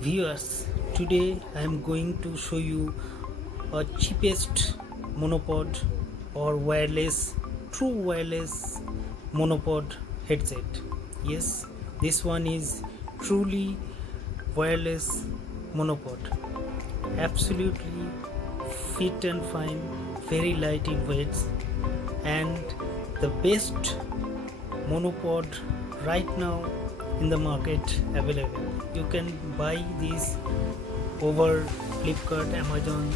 Viewers, today I am going to show you a cheapest monopod or true wireless monopod headset. Yes, this one is truly wireless monopod. Absolutely fit and fine, very light in weight, and the best monopod right now in the market available. You can buy these over Flipkart, Amazon.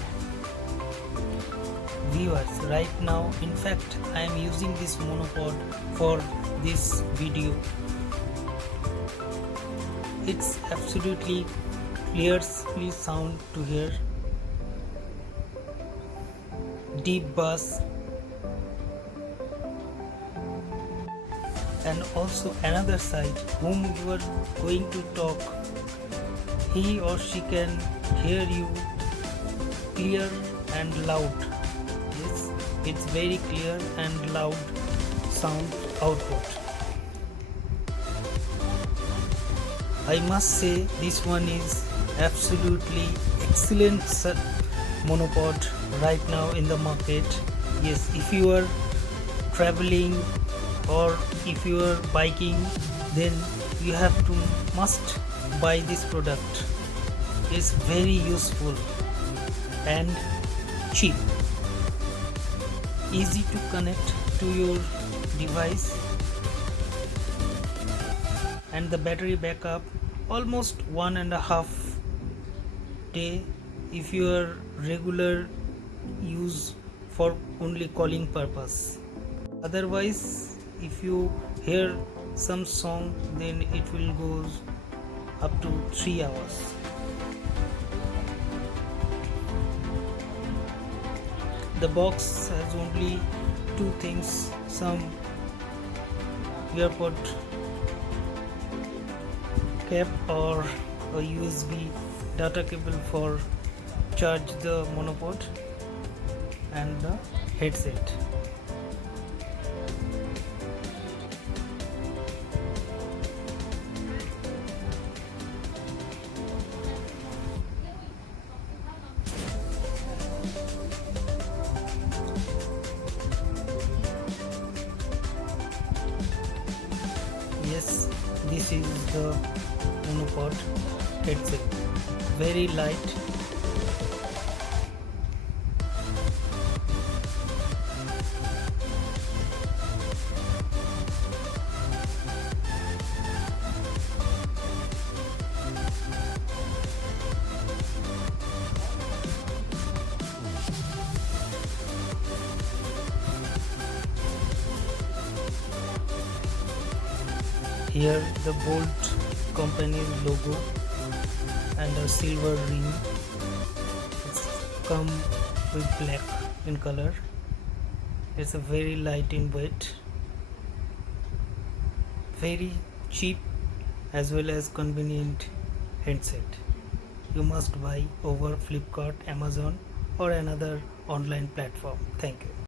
Viewers, right now, in fact, I am using this monopod for this video. It's absolutely clearly sound to hear, deep bass, and also another side whom you are going to talk, he or she can hear you clear and loud. Yes, it's very clear and loud sound output. I must say this one is absolutely excellent monopod right now in the market. Yes, if you are traveling or if you are biking, then you must buy this product. It's very useful and cheap, easy to connect to your device, and the battery backup almost 1.5 day if you are regular use for only calling purpose. Otherwise, if you hear some song, then it will go up to 3 hours. The box has only two things: some earpod cap or a USB data cable for charge the monopod, and the headset. Yes, this is the monopod headset, very light. Here the Boult company's logo and a silver ring. It's come with black in color. It's a very light in weight, very cheap as well as convenient headset. You must buy over Flipkart, Amazon or another online platform. Thank you.